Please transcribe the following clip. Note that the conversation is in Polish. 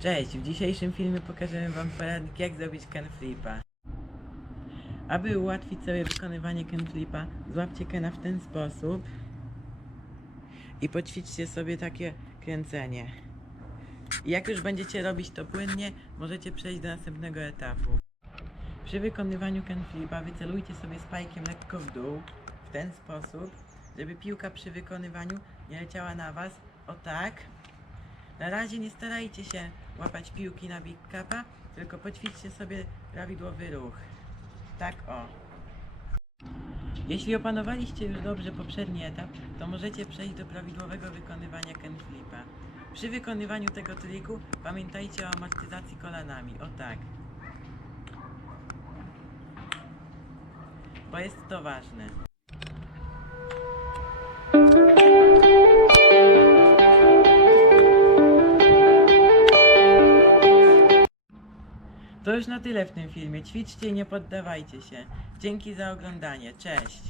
Cześć, w dzisiejszym filmie pokażemy wam poradnik jak zrobić Ken Flipa. Aby ułatwić sobie wykonywanie Ken Flipa, złapcie Kena w ten sposób i poćwiczcie sobie takie kręcenie. Jak już będziecie robić to płynnie, możecie przejść do następnego etapu. Przy wykonywaniu Ken Flipa wycelujcie sobie spajkiem lekko w dół, w ten sposób, żeby piłka przy wykonywaniu nie leciała na was, o tak. Na razie nie starajcie się łapać piłki na Big Cupa, tylko poćwiczcie sobie prawidłowy ruch. Tak o. Jeśli opanowaliście już dobrze poprzedni etap, to możecie przejść do prawidłowego wykonywania Ken Flipa. Przy wykonywaniu tego triku pamiętajcie o amortyzacji kolanami, o tak. Bo jest to ważne. To już na tyle w tym filmie. Ćwiczcie i nie poddawajcie się. Dzięki za oglądanie. Cześć!